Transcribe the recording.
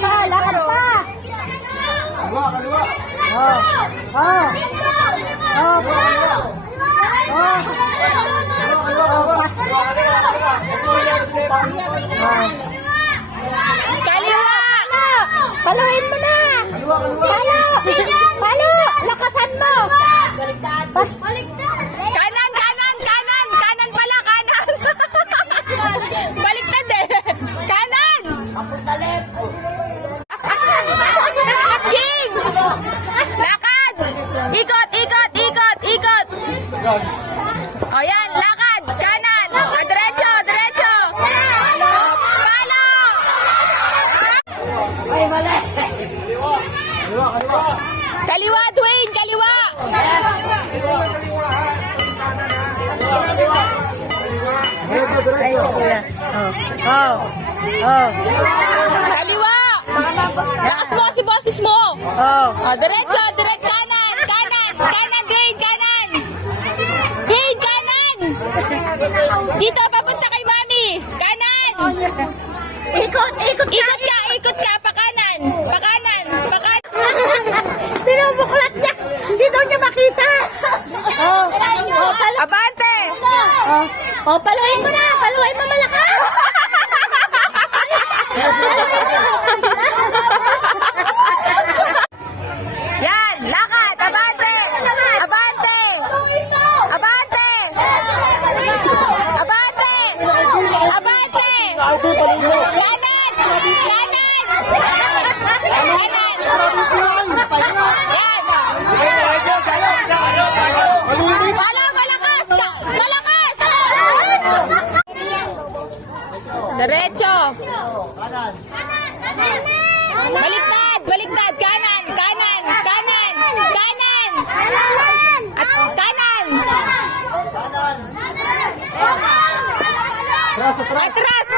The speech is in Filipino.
pa, lakad pa. Kaliwa, kaliwa. Oh. Oh. Oh. Oh. Kaliwa! Paluin mo na. Kaliwa, kaliwa. Palo. Palo. Lakasan mo. Kanan, kanan, kanan! Kanan pala, kanan! Baliktad eh! Kanan! King! Lakad! Ikot, ikot, ikot, ikot! O yan, lakad! Kanan! O, diretso, diretso! Palo! Ay, mali. Kaliwa, kaliwa. Kaliwa, Dwayne. Kaliwa. Ay, kuya. Oh. Oh. Kaliwa! Lakas mo si boses mo! Oh. O, diretso, diretso, kanan! Kanan! Kanan, Dwayne! Kanan! Dwayne, kanan! Dito, papunta kay Mami! Kanan! Ikot, ikot ka. Ikot ka, ikot ka! Pakanan! Pakanan! Pakanan! Binubuklat niya. Hindi daw niya makita. Oh. Oh, Abante! Oh. Oh, paluin mo na. Paluin mo malakas. Yan! Lakad! Abante! Abante! Abante! Abante! Abante! Kanan! Kanan! Kanan! Yan! Pala, malakas! Malakas! Diretso! Baliktad! Baliktad! Kanan! Kanan! Kanan! Kanan! At kanan! Atras, atras. Atras!